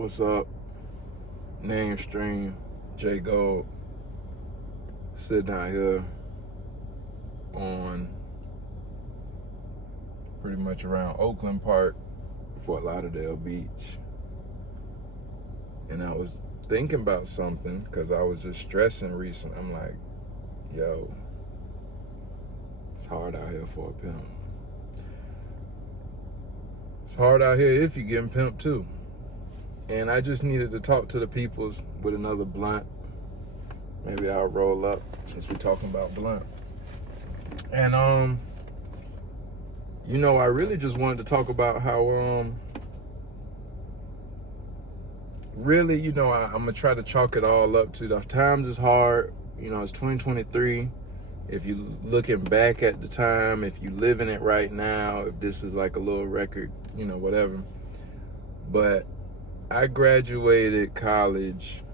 What's up? Name Stream, J Gold. Sitting out here on pretty much around Oakland Park, Fort Lauderdale Beach. And I was thinking about something because I was just stressing recently. I'm like, yo, it's hard out here for a pimp. It's hard out here if you're getting pimped too. And I just needed to talk to the peoples with another blunt. Maybe I'll roll up since we're talking about blunt. And I really just wanted to talk about how really, I'm gonna try to chalk it all up to the times is hard. It's 2023. If you're looking back at the time, if you live in it right now, if this is like a little record, whatever. But I graduated college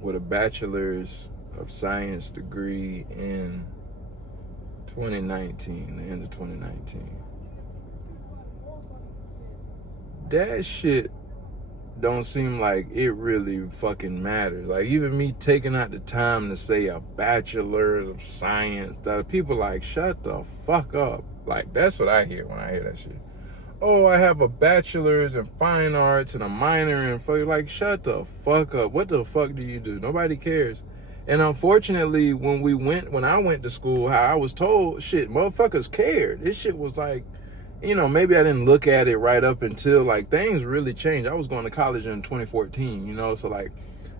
with a bachelor's of science degree in 2019, the end of 2019. That shit don't seem like it really fucking matters. Like, even me taking out the time to say a bachelor's of science, that people like, shut the fuck up. Like, that's what I hear when I hear that shit. Oh, I have a bachelor's in fine arts and a minor in fuck. Like, shut the fuck up. What the fuck do you do? Nobody cares. And unfortunately, when I went to school, how I was told, shit, motherfuckers cared. This shit was like, maybe I didn't look at it right up until like things really changed. I was going to college in 2014, so like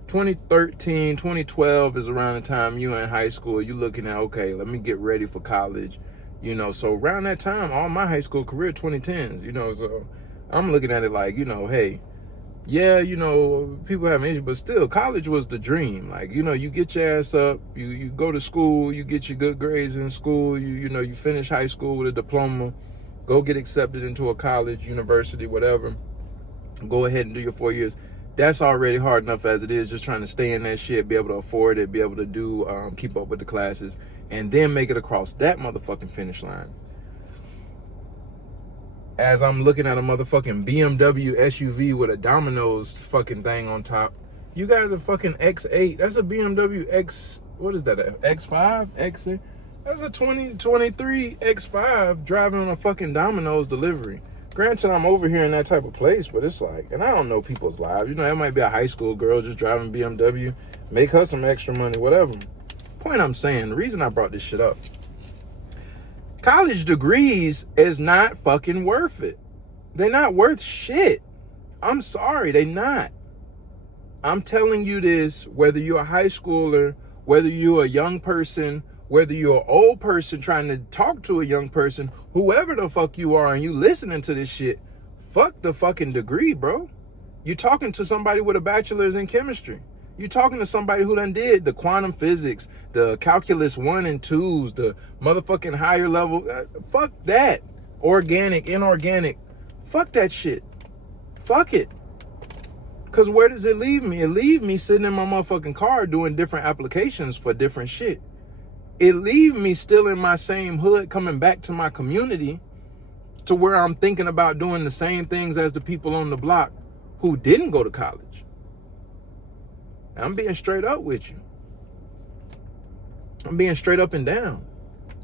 2013, 2012 is around the time you in high school. You looking at, okay, let me get ready for college. So around that time, all my high school career, 2010s, so I'm looking at it like, hey, yeah, people have issues, but still, college was the dream. Like, you get your ass up, you go to school, you get your good grades in school, you finish high school with a diploma, go get accepted into a college, university, whatever, go ahead and do your 4 years. That's already hard enough as it is, just trying to stay in that shit, be able to afford it, be able to do, keep up with the classes, and then make it across that motherfucking finish line. As I'm looking at a motherfucking BMW SUV with a Domino's fucking thing on top, you got the fucking X8. That's a BMW X, what is that, X5? X8? That's a 2023 X5 driving on a fucking Domino's delivery. Granted, I'm over here in that type of place, but it's like, and I don't know people's lives. That might be a high school girl just driving BMW, make her some extra money, whatever. Point I'm saying, the reason I brought this shit up, college degrees is not fucking worth it. They're not worth shit. I'm sorry, they're not. I'm telling you this, whether you're a high schooler, whether you're a young person, whether you're an old person trying to talk to a young person, whoever the fuck you are and you listening to this shit, fuck the fucking degree, bro. You're talking to somebody with a bachelor's in chemistry. You're talking to somebody who done did the quantum physics, the calculus 1 and 2s, the motherfucking higher level. Fuck that. Organic, inorganic. Fuck that shit. Fuck it. Because where does it leave me? It leave me sitting in my motherfucking car doing different applications for different shit. It leave me still in my same hood, coming back to my community, to where I'm thinking about doing the same things as the people on the block who didn't go to college. I'm being straight up with you. I'm being straight up and down.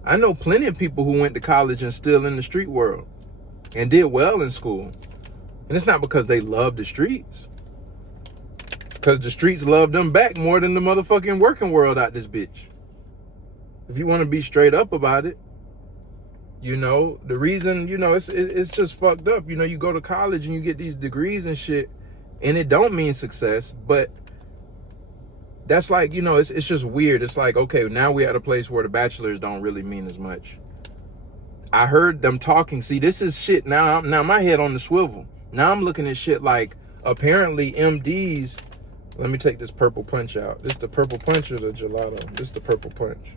I know plenty of people who went to college and still in the street world and did well in school. And it's not because they love the streets. It's because the streets love them back more than the motherfucking working world out this bitch. If you want to be straight up about it, the reason, it's just fucked up. You go to college and you get these degrees and shit, and it don't mean success, but that's like, it's just weird. It's like, okay, now we're at a place where the bachelors don't really mean as much. I heard them talking. See, this is shit. Now my head on the swivel. Now I'm looking at shit like, apparently MDs, let me take this purple punch out. This is the purple punch or the gelato? This is the purple punch.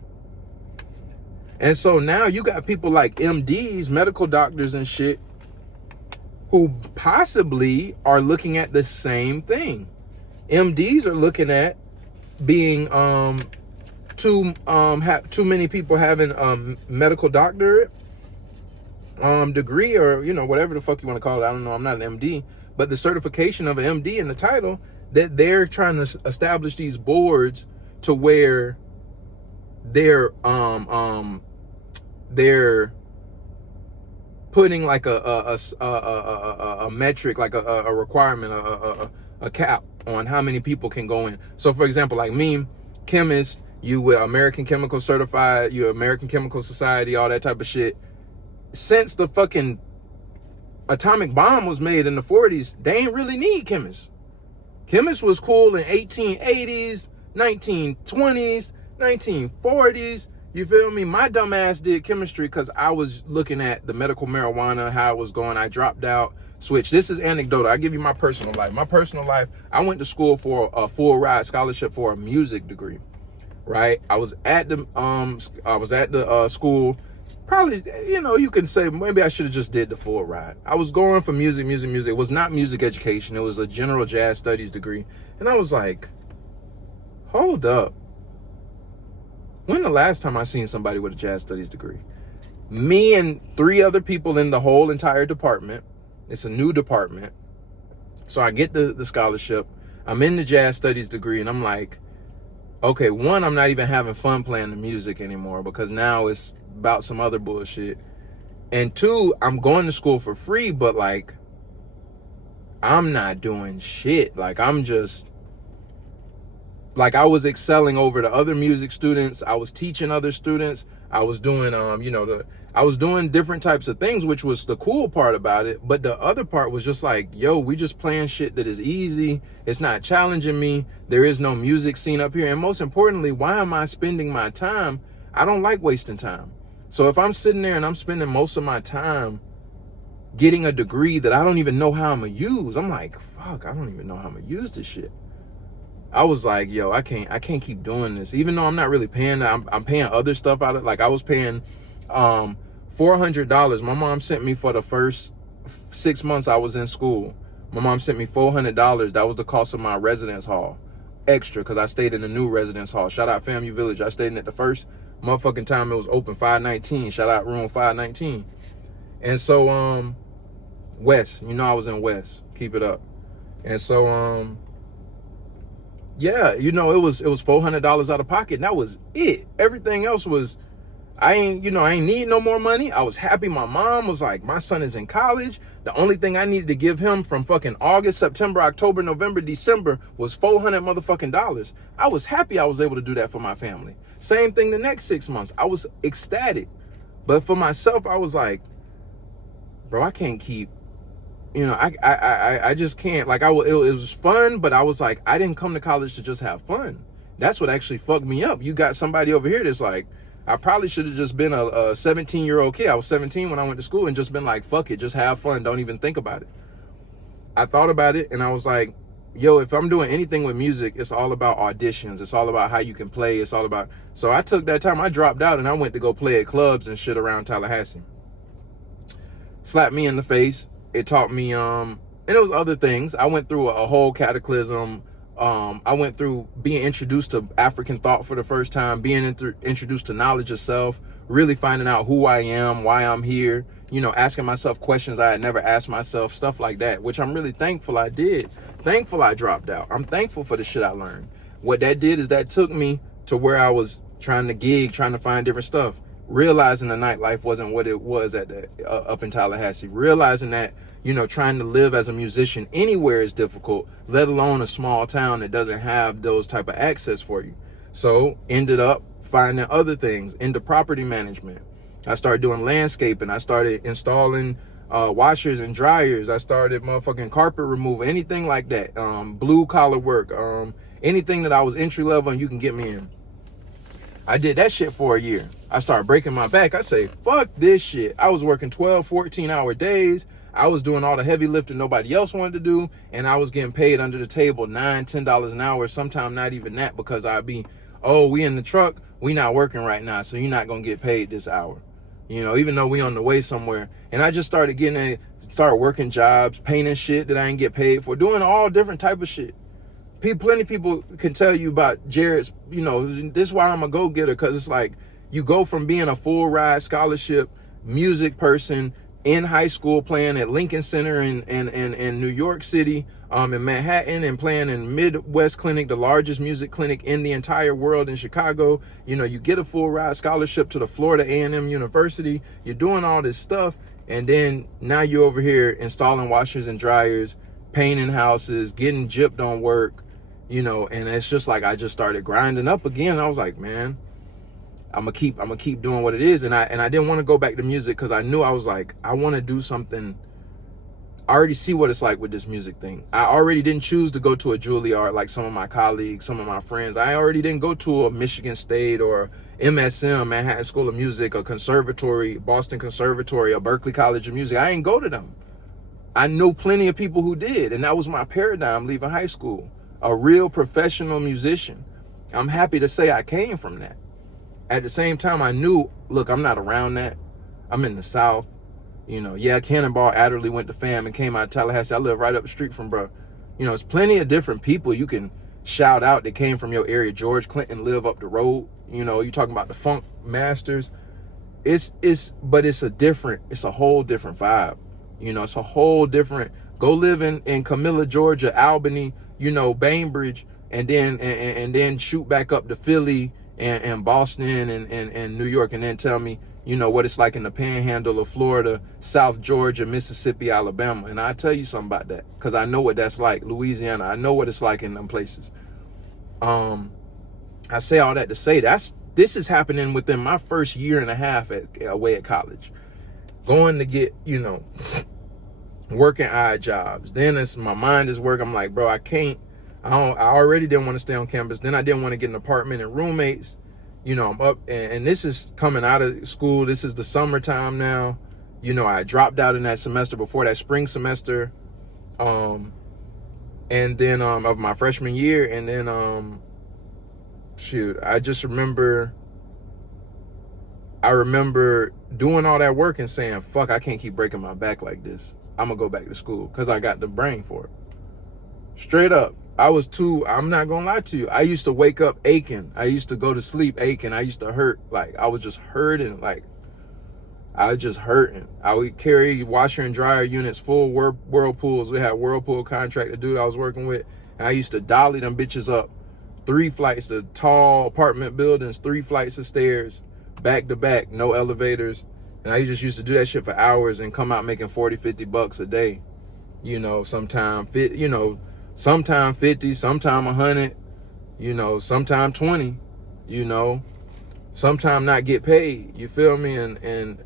And so now you got people like MDs, medical doctors and shit, who possibly are looking at the same thing. MDs are looking at being too many people having medical doctorate degree, or whatever the fuck you want to call it. I don't know, I'm not an MD, but the certification of an MD in the title, that they're trying to establish these boards to where they're putting like a metric, like a requirement, a cap on how many people can go in. So for example, like me, chemist, you with American Chemical Certified, you're American Chemical Society, all that type of shit. Since the fucking atomic bomb was made in the 40s, they ain't really need chemists. Chemists was cool in 1880s, 1920s, 1940s. You feel me? My dumb ass did chemistry because I was looking at the medical marijuana, how it was going. I dropped out, switched. This is anecdotal. I give you my personal life. My personal life, I went to school for a full ride scholarship for a music degree, right? I was at the school. Probably, you know, you can say maybe I should have just did the full ride. I was going for music. It was not music education. It was a general jazz studies degree. And I was like, hold up. When the last time I seen somebody with a jazz studies degree? Me and 3 other people in the whole entire department. It's a new department. So I get the scholarship. I'm in the jazz studies degree, and I'm like, okay, one, I'm not even having fun playing the music anymore because now it's about some other bullshit. And 2, I'm going to school for free, but like, I'm not doing shit. Like, I'm just, like, I was excelling over the other music students. I was teaching other students. I was doing, I was doing different types of things, which was the cool part about it. But the other part was just like, yo, we just playing shit that is easy. It's not challenging me. There is no music scene up here. And most importantly, why am I spending my time? I don't like wasting time. So if I'm sitting there and I'm spending most of my time getting a degree that I don't even know how I'm gonna use, I'm like, fuck, I don't even know how I'm gonna use this shit. I was like, yo, I can't keep doing this. Even though I'm not really paying that, I'm paying other stuff out of, like I was paying $400. My mom sent me for the first 6 months I was in school. My mom sent me $400. That was the cost of my residence hall. Extra, because I stayed in the new residence hall. Shout out FAMU Village. I stayed in it the first motherfucking time it was open, 519. Shout out room 519. And so, West, you know I was in West. Keep it up. And so, yeah, you know, it was $400 out of pocket, and that was it. Everything else was, I ain't need no more money. I was happy. My mom was like, my son is in college. The only thing I needed to give him from fucking August, September, October, November, December was $400 motherfucking dollars. I was happy I was able to do that for my family. Same thing the next 6 months. I was ecstatic. But for myself, I was like, bro, I can't keep, you know, I just can't. Like, it was fun, but I was like, I didn't come to college to just have fun. That's what actually fucked me up. You got somebody over here that's like, I probably should have just been a 17-year-old kid. I was 17 when I went to school and just been like, fuck it, just have fun. Don't even think about it. I thought about it and I was like, yo, if I'm doing anything with music, it's all about auditions. It's all about how you can play. It's all about, so I took that time, I dropped out and I went to go play at clubs and shit around Tallahassee. Slapped me in the face. It taught me, and it was other things. I went through a whole cataclysm. I went through being introduced to African thought for the first time, being introduced to knowledge of self, really finding out who I am, why I'm here, you know, asking myself questions I had never asked myself, stuff like that, which I'm really thankful I did. Thankful I dropped out. I'm thankful for the shit I learned. What that did is that took me to where I was trying to gig, trying to find different stuff, realizing the nightlife wasn't what it was at the, up in Tallahassee, realizing that, you know, trying to live as a musician anywhere is difficult, let alone a small town that doesn't have those type of access for you. So ended up finding other things into property management. I started doing landscaping. I started installing washers and dryers. I started motherfucking carpet removal, anything like that. Blue collar work, anything that I was entry level and you can get me in. I did that shit for a year. I started breaking my back. I say, fuck this shit. I was working 12, 14-hour days. I was doing all the heavy lifting nobody else wanted to do, and I was getting paid under the table $9, $10 an hour, sometimes not even that, because I'd be, oh, we in the truck, we not working right now, so you're not gonna get paid this hour. You know, even though we on the way somewhere. And I just started working jobs, painting shit that I ain't get paid for, doing all different type of shit. Plenty of people can tell you about Jared's, you know, this is why I'm a go-getter, because it's like, you go from being a full ride scholarship music person in high school, playing at Lincoln Center in New York City, in Manhattan, and playing in Midwest Clinic, the largest music clinic in the entire world in Chicago. You know, you get a full ride scholarship to the Florida A&M University. You're doing all this stuff. And then now you're over here installing washers and dryers, painting houses, getting gypped on work, you know, and it's just like I just started grinding up again. I was like, man, I'm gonna keep doing what it is. And I didn't want to go back to music because I knew I was like, I want to do something. I already see what it's like with this music thing. I already didn't choose to go to a Juilliard like some of my colleagues, some of my friends. I already didn't go to a Michigan State or MSM, Manhattan School of Music, a conservatory, Boston Conservatory, a Berklee College of Music. I ain't go to them. I know plenty of people who did, and that was my paradigm leaving high school. A real professional musician. I'm happy to say I came from that. At the same time, I knew, look, I'm not around that. I'm in the South. You know, yeah, Cannonball Adderley went to FAM and came out of Tallahassee. I live right up the street from, bro. You know, there's plenty of different people you can shout out that came from your area. George Clinton live up the road. You know, you talking about the Funk Masters. But it's a whole different vibe. You know, it's a whole different, go live in Camilla, Georgia, Albany, you know, Bainbridge, and then shoot back up to Philly and Boston and New York, and then tell me, you know, what it's like in the panhandle of Florida, South Georgia, Mississippi, Alabama. And I'll tell you something about that, because I know what that's like. Louisiana, I know what it's like in them places. I say all that to say this is happening within my first year and a half away at college. Going to get, you know, working odd jobs. Then as my mind is working, I'm like, bro, I already didn't want to stay on campus. Then I didn't want to get an apartment and roommates. You know, I'm up, and this is coming out of school. This is the summertime now. You know, I dropped out in that semester before that spring semester. And then of my freshman year. And then I remember doing all that work and saying, fuck, I can't keep breaking my back like this. I'm gonna go back to school because I got the brain for it. Straight up. I'm not gonna lie to you. I used to wake up aching. I used to go to sleep aching. I used to hurt. Like, I was just hurting. Like, I was just hurting. I would carry washer and dryer units, full whirlpools. We had a Whirlpool contract, the dude I was working with. And I used to dolly them bitches up 3 flights of tall apartment buildings, 3 flights of stairs, back to back, no elevators. And I just used to do that shit for hours and come out making 40, 50 bucks a day. You know, sometime 50, sometime 50, sometime 100, you know, sometime 20, you know, sometime not get paid. You feel me? And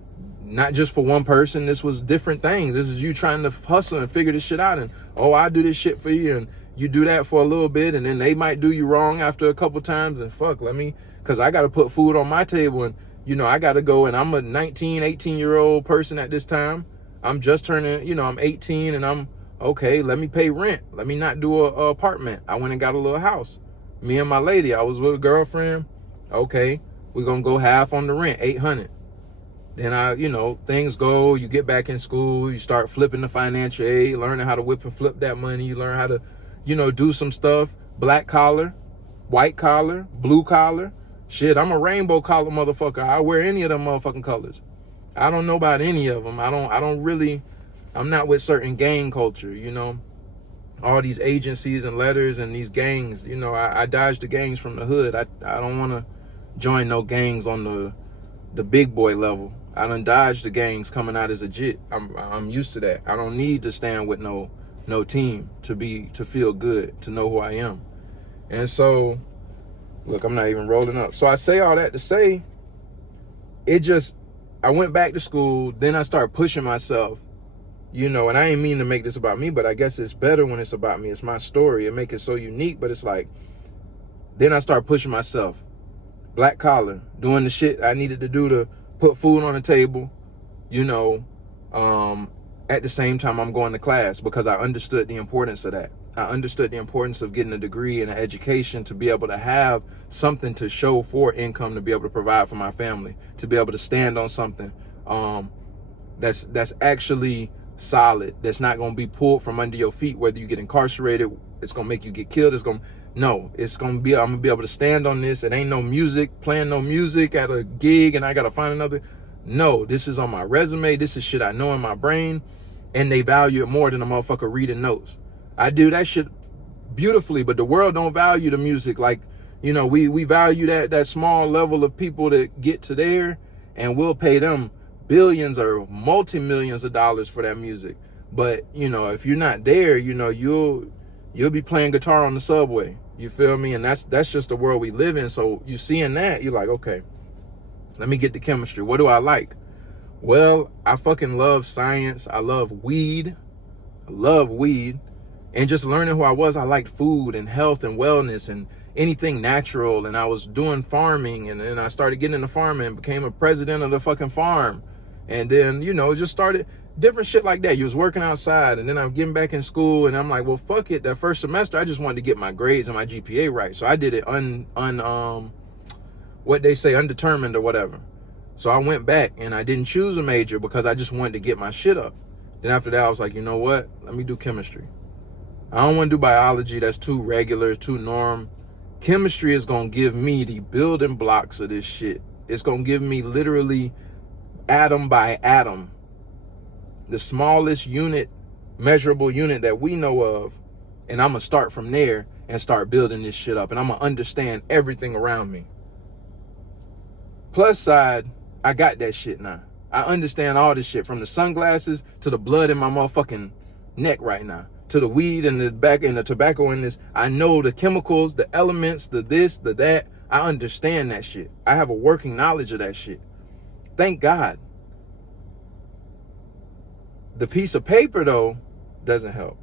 not just for one person. This was different things. This is you trying to hustle and figure this shit out. And, oh, I do this shit for you. And you do that for a little bit. And then they might do you wrong after a couple times. And fuck, because I got to put food on my table. And, you know, I got to go. And I'm a 19, 18-year-old person at this time. I'm just turning, you know, I'm 18 and I'm, okay, let me pay rent. Let me not do a apartment. I went and got a little house. Me and my lady, I was with a girlfriend. Okay, we're going to go half on the rent, $800. Then things go, you get back in school, you start flipping the financial aid, learning how to whip and flip that money. You learn how to, do some stuff. Black collar, white collar, blue collar. Shit, I'm a rainbow collar motherfucker. I wear any of them motherfucking colors. I don't know about any of them. I'm not with certain gang culture, all these agencies and letters and these gangs. I dodged the gangs from the hood. I don't want to join no gangs on the big boy level. I done dodged the gangs coming out as a jit. I'm used to that. I don't need to stand with no team to feel good, to know who I am. And so, look, I'm not even rolling up. So I say all that to say, I went back to school, then I started pushing myself, and I ain't mean to make this about me, but I guess it's better when it's about me. It's my story. It make it so unique, but it's like, then I started pushing myself. Black collar, doing the shit I needed to do to put food on the table, at the same time I'm going to class, because I understood the importance of that. I understood the importance of getting a degree and an education to be able to have something to show for income, to be able to provide for my family, to be able to stand on something that's actually solid, that's not going to be pulled from under your feet, whether you get incarcerated, it's going to make you get killed, I'm going to be able to stand on this. It ain't no music, playing no music at a gig and I got to find another. No, this is on my resume. This is shit I know in my brain. And they value it more than a motherfucker reading notes. I do that shit beautifully, but the world don't value the music. Like, you know, we value that small level of people that get to there, and we'll pay them billions or multi-millions of dollars for that music. But, you know, if you're not there, you know, you'll be playing guitar on the subway. You feel me? And that's just the world we live in. So you seeing that, you're like, okay, let me get to chemistry. What do I like? Well, I fucking love science. I love weed. I love weed. And just learning who I was, I liked food and health and wellness and anything natural. And I was doing farming, and then I started getting into farming and became a president of the fucking farm. And then, you know, just started different shit like that. You was working outside, and then I'm getting back in school, and I'm like, well, fuck it. That first semester, I just wanted to get my grades and my GPA right. So I did it what they say, undetermined or whatever. So I went back and I didn't choose a major because I just wanted to get my shit up. Then after that, I was like, you know what? Let me do chemistry. I don't want to do biology. That's too regular, too norm. Chemistry is going to give me the building blocks of this shit. It's going to give me literally atom by atom, the smallest unit, measurable unit that we know of. And I'm going to start from there and start building this shit up. And I'm going to understand everything around me. Plus side, I got that shit now. I understand all this shit, from the sunglasses to the blood in my motherfucking neck right now, to the weed and the back and the tobacco in this. I know the chemicals, the elements, the this, the that. I understand that shit. I have a working knowledge of that shit. Thank God. The piece of paper, though, doesn't help.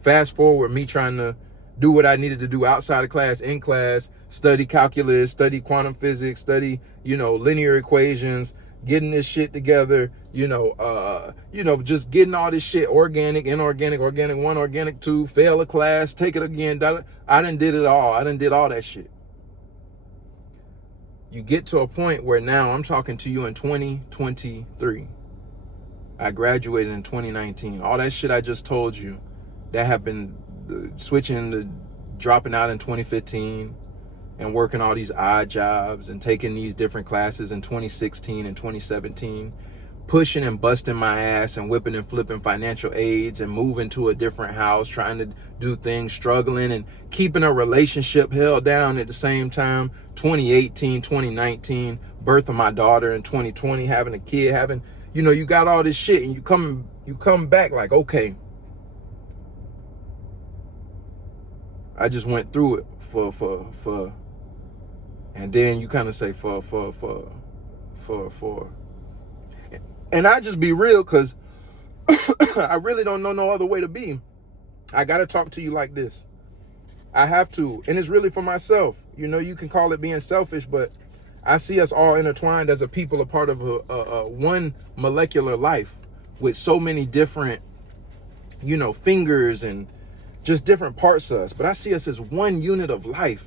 Fast forward me trying to do what I needed to do outside of class, in class, study calculus, study quantum physics, study, you know, linear equations, getting this shit together, just getting all this shit, organic, inorganic, organic 1, organic 2, fail a class, take it again. I done did it all. I done did all that shit. You get to a point where now I'm talking to you in 2023. I graduated in 2019. All that shit I just told you, that happened, switching to dropping out in 2015 and working all these odd jobs and taking these different classes in 2016 and 2017, pushing and busting my ass and whipping and flipping financial aids and moving to a different house, trying to do things, struggling and keeping a relationship held down at the same time. 2018, 2019, birth of my daughter in 2020, having a kid, you got all this shit, and you come back like, okay, I just went through it for, and then you kind of say for, and I just be real, because I really don't know no other way to be. I got to talk to you like this. I have to, and it's really for myself. You can call it being selfish, but I see us all intertwined as a people, a part of a one molecular life with so many different, fingers and just different parts of us. But I see us as one unit of life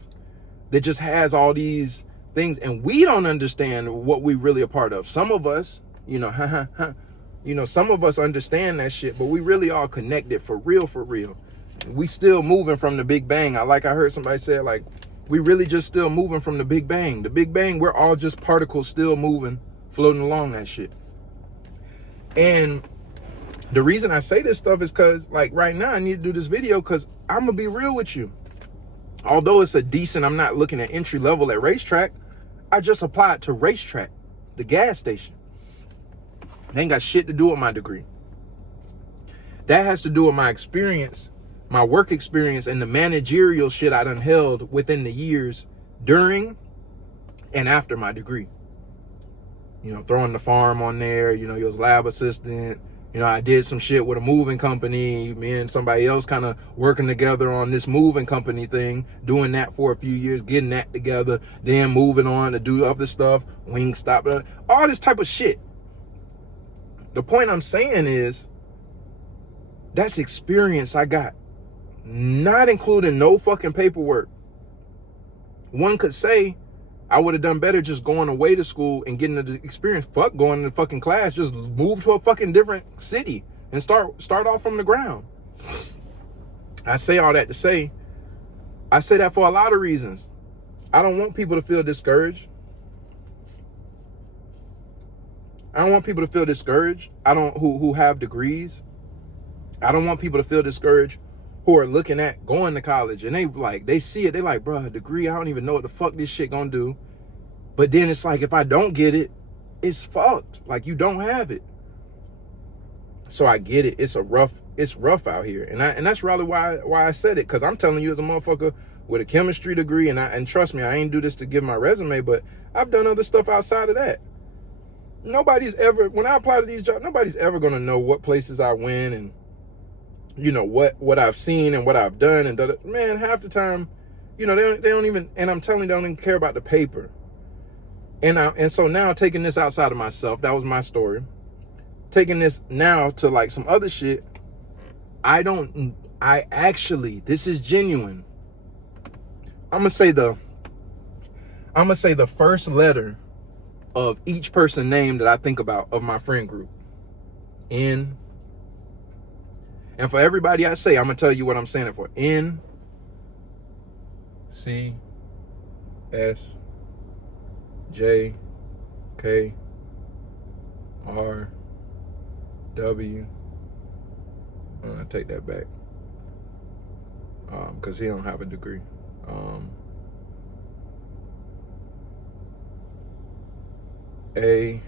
that just has all these things, and we don't understand what we really a part of. Some of us, some of us understand that shit, but we really are connected for real, for real. We still moving from the Big Bang. I heard somebody say, like, we really just still moving from the Big Bang. The Big Bang, we're all just particles still moving, floating along that shit. And the reason I say this stuff is because, like, right now I need to do this video because I'm going to be real with you. Although it's I'm not looking at entry level at Racetrack, I just applied to Racetrack, the gas station. They ain't got shit to do with my degree. That has to do with my experience, my work experience, and the managerial shit I done held within the years during and after my degree. Throwing the farm on there, you was lab assistant. I did some shit with a moving company, me and somebody else kind of working together on this moving company thing, doing that for a few years, getting that together, then moving on to do other stuff, Wingstop, all this type of shit. The point I'm saying is, that's experience I got, not including no fucking paperwork. One could say I would have done better just going away to school and getting the experience. Fuck going to fucking class. Just move to a fucking different city and start off from the ground. I say all that to say, I say that for a lot of reasons. I don't want people to feel discouraged. I don't want people to feel discouraged. Who have degrees. I don't want people to feel discouraged who are looking at going to college and they see it, they like, bro, a degree, I don't even know what the fuck this shit gonna do. But then it's like, if I don't get it, it's fucked. Like, you don't have it. So I get it. It's rough out here. And that's really why I said it. Cause I'm telling you as a motherfucker with a chemistry degree, and trust me, I ain't do this to give my resume, but I've done other stuff outside of that. Nobody's ever, when I apply to these jobs, nobody's ever gonna know what places I went and you know what I've seen and what I've done, and man, half the time, you know, they don't even, and I'm telling you, they don't even care about the paper. And so now taking this outside of myself, that was my story. Taking this now to like some other shit, I actually, this is genuine. I'm gonna say the first letter of each person name that I think about of my friend group. N. And for everybody I say, I'm gonna tell you what I'm saying it for. N, C, S, J, K, R, W. I'm gonna take that back. Because he don't have a degree. A,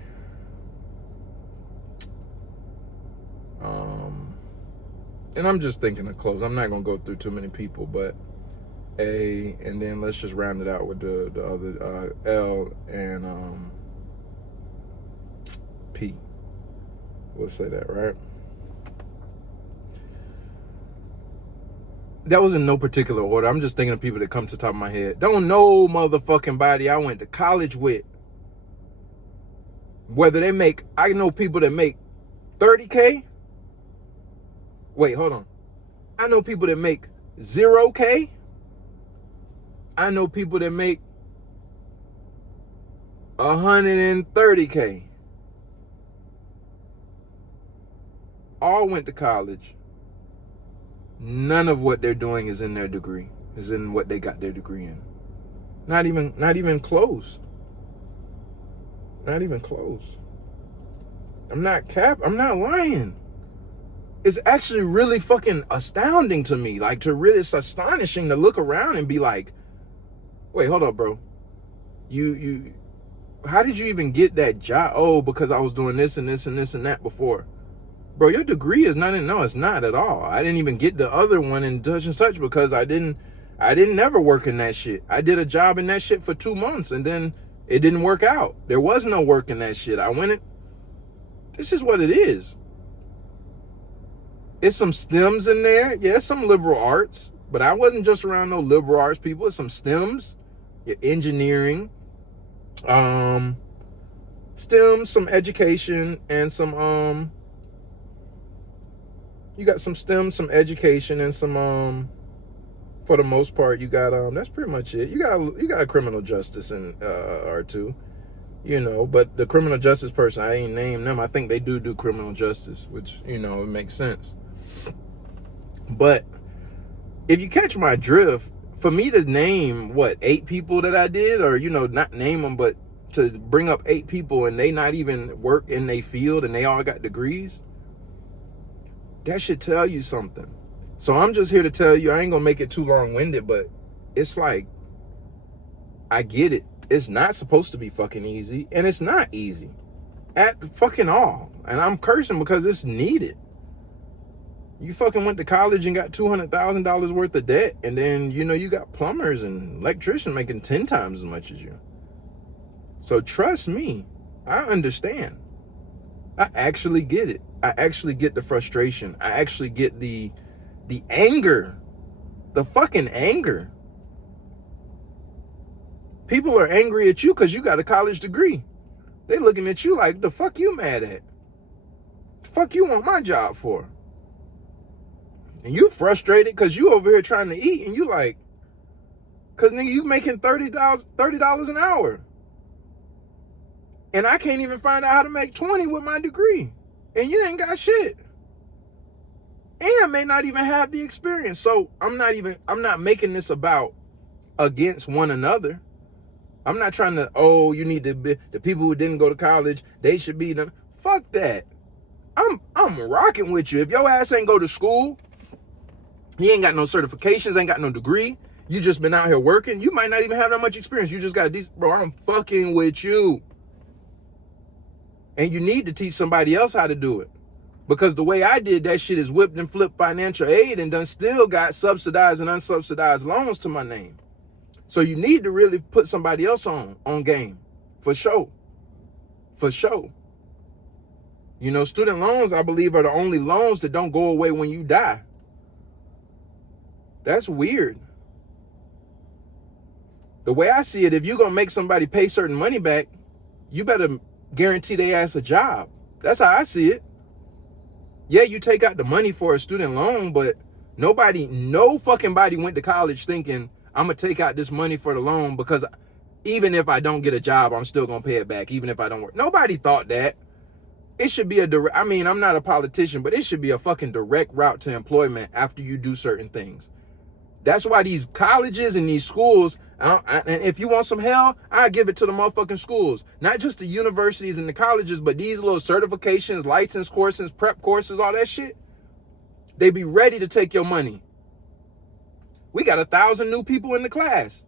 and I'm just thinking of close. I'm not gonna go through too many people, but A, and then let's just round it out with the other L and P. We'll say that, right? That was in no particular order. I'm just thinking of people that come to the top of my head. Don't know motherfucking body I went to college with. Whether they make, I know people that make 30K. Wait, hold on. I know people that make 0K. I know people that make 130K. All went to college. None of what they're doing is in their degree, is in what they got their degree in. Not even close. Not even close. I'm not lying. It's actually really fucking astounding to me. Like, it's astonishing to look around and be like, wait, hold up, bro. You how did you even get that job? Oh, because I was doing this and this and this and that before. Bro, your degree is not in, no, it's not at all. I didn't even get the other one in such and such because I didn't never work in that shit. I did a job in that shit for 2 months and then it didn't work out. There was no work in that shit. I went in, this is what it is. It's some STEMs in there. Yeah, it's some liberal arts, but I wasn't just around no liberal arts people. It's some STEMs, your engineering, STEM, some education, and some, you got some STEM, some education, and some, for the most part, you got, that's pretty much it. You got a criminal justice in, or two, you know, but the criminal justice person, I ain't named them. I think they do criminal justice, which, you know, it makes sense. But if you catch my drift, for me to name, 8 people that I did, or, you know, not name them, but to bring up 8 people and they not even work in their field and they all got degrees, that should tell you something. So I'm just here to tell you, I ain't gonna make it too long-winded, but it's like, I get it. It's not supposed to be fucking easy, and it's not easy at fucking all. And I'm cursing because it's needed. You fucking went to college and got $200,000 worth of debt, and then, you know, you got plumbers and electricians making 10 times as much as you. So trust me, I understand. I actually get it. I actually get the frustration. I actually get the anger, the fucking anger. People are angry at you because you got a college degree. They looking at you like, the fuck you mad at? The fuck you want my job for? And you frustrated because you over here trying to eat, and you like, because nigga, you making $30 an hour. And I can't even find out how to make 20 with my degree. And you ain't got shit. And I may not even have the experience. So I'm not making this about against one another. I'm not trying to, oh, you need to be, the people who didn't go to college, they should be done. Fuck that. I'm rocking with you. If your ass ain't go to school, you ain't got no certifications, ain't got no degree, you just been out here working, you might not even have that much experience. You just got a decent, bro, I'm fucking with you. And you need to teach somebody else how to do it. Because the way I did that shit is whipped and flipped financial aid and done still got subsidized and unsubsidized loans to my name. So you need to really put somebody else on game. For sure. For sure. You know, student loans, I believe, are the only loans that don't go away when you die. That's weird. The way I see it, if you're going to make somebody pay certain money back, you better guarantee they ass a job. That's how I see it. Yeah, you take out the money for a student loan, but no fucking body went to college thinking, I'm going to take out this money for the loan because even if I don't get a job, I'm still going to pay it back, even if I don't work. Nobody thought that. It should be I'm not a politician, but it should be a fucking direct route to employment after you do certain things. That's why these colleges and these schools, and if you want some hell, I give it to the motherfucking schools. Not just the universities and the colleges, but these little certifications, license courses, prep courses, all that shit. They be ready to take your money. We got 1,000 new people in the class.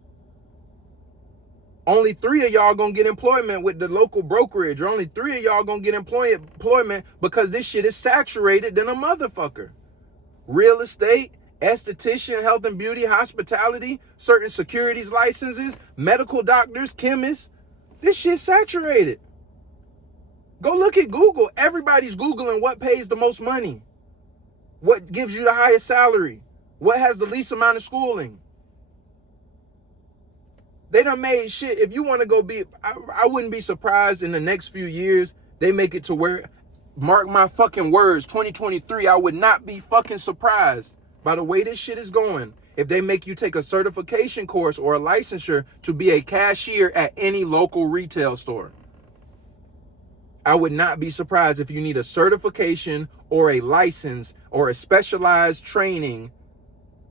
Only 3 of y'all gonna get employment with the local brokerage, or only 3 of y'all gonna get employment because this shit is saturated than a motherfucker. Real estate, esthetician, health and beauty, hospitality, certain securities licenses, medical doctors, chemists. This shit's saturated. Go look at Google. Everybody's Googling what pays the most money. What gives you the highest salary? What has the least amount of schooling? They done made shit. If you want to go I wouldn't be surprised in the next few years, they make it to where, mark my fucking words, 2023, I would not be fucking surprised by the way this shit is going if they make you take a certification course or a licensure to be a cashier at any local retail store. I would not be surprised if you need a certification or a license or a specialized training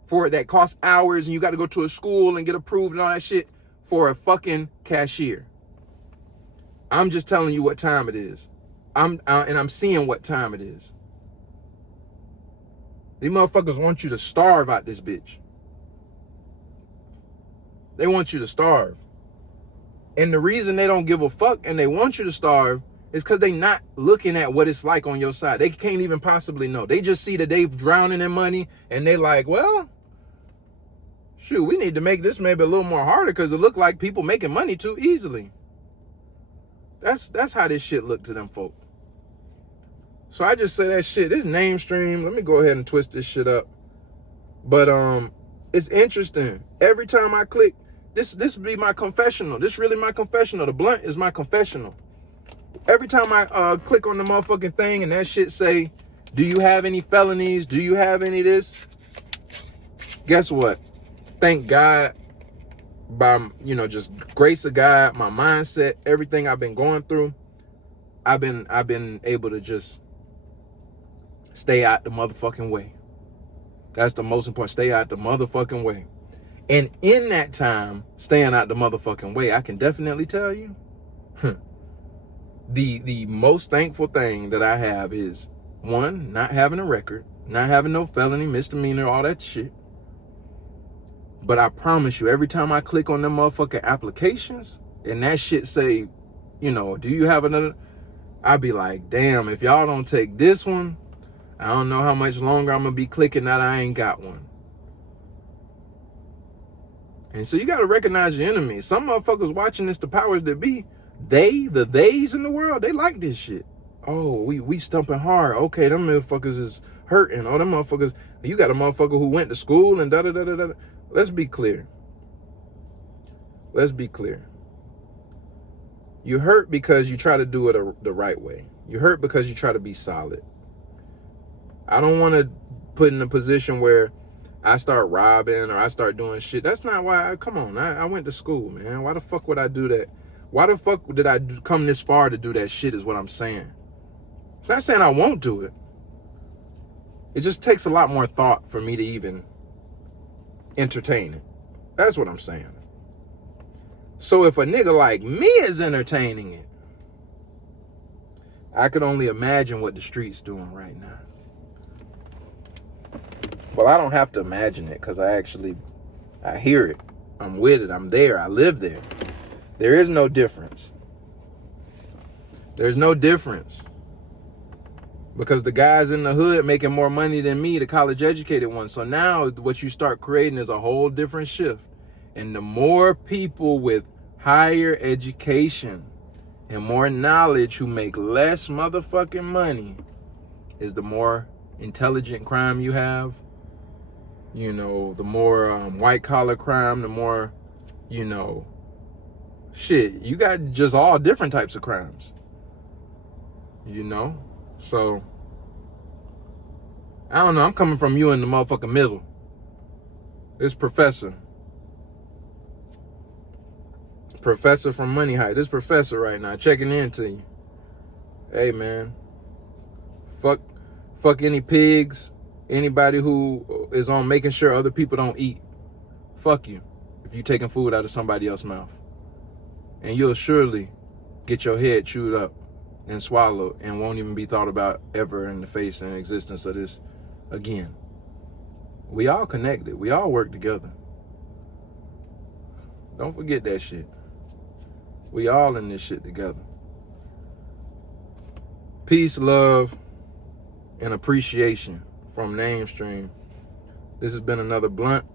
for it that costs hours and you got to go to a school and get approved and all that shit for a fucking cashier. I'm just telling you what time it is. I'm seeing what time it is. These motherfuckers want you to starve out this bitch. They want you to starve. And the reason they don't give a fuck and they want you to starve is because they not looking at what it's like on your side. They can't even possibly know. They just see that they've drowning in money and they like, well, shoot, we need to make this maybe a little more harder because it look like people making money too easily. That's how this shit look to them folk. So I just say that shit, this name stream, let me go ahead and twist this shit up. But it's interesting. Every time I click, this be my confessional. This really my confessional. The blunt is my confessional. Every time I click on the motherfucking thing and that shit say, do you have any felonies? Do you have any of this? Guess what? Thank God, by, you know, just grace of God, my mindset, everything I've been going through, I've been able to just stay out the motherfucking way. That's the most important. Stay out the motherfucking way. And in that time, staying out the motherfucking way, I can definitely tell you, the most thankful thing that I have is, one, not having a record, not having no felony, misdemeanor, all that shit. But I promise you, every time I click on them motherfucking applications and that shit say, you know, do you have another? I be like, damn, if y'all don't take this one, I don't know how much longer I'm going to be clicking that I ain't got one. And so you got to recognize your enemies. Some motherfuckers watching this, the powers that be, the theys in the world, they like this shit. Oh, we stumping hard. Okay, them motherfuckers is hurting. Oh, them motherfuckers, you got a motherfucker who went to school and da-da-da-da-da. Let's be clear. Let's be clear. You hurt because you try to do it the right way. You hurt because you try to be solid. I don't want to put in a position where I start robbing or I start doing shit. That's not why. Come on, I went to school, man. Why the fuck would I do that? Why the fuck did I come this far to do that shit is what I'm saying. It's not saying I won't do it. It just takes a lot more thought for me to even entertain it. That's what I'm saying. So if a nigga like me is entertaining it, I could only imagine what the street's doing right now. Well, I don't have to imagine it because I hear it. I'm with it. I'm there. I live there. There is no difference. There's no difference. Because the guys in the hood making more money than me, the college educated ones. So now what you start creating is a whole different shift. And the more people with higher education and more knowledge who make less motherfucking money is the more intelligent crime you have. You know, the more white collar crime, the more, you know, shit, you got just all different types of crimes. You know? So, I don't know. I'm coming from you in the motherfucking middle. This professor from Money High. This professor right now checking in to you. Hey, man. Fuck any pigs. Anybody who is on making sure other people don't eat. Fuck you if you taking food out of somebody else's mouth. And you'll surely get your head chewed up and swallowed and won't even be thought about ever in the face and existence of this again. We all connected. We all work together. Don't forget that shit. We all in this shit together. Peace, love, and appreciation from Namestream. This has been another blunt.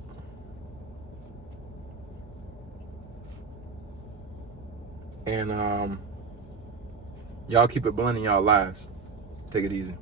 And y'all keep it blunt in y'all lives. Take it easy.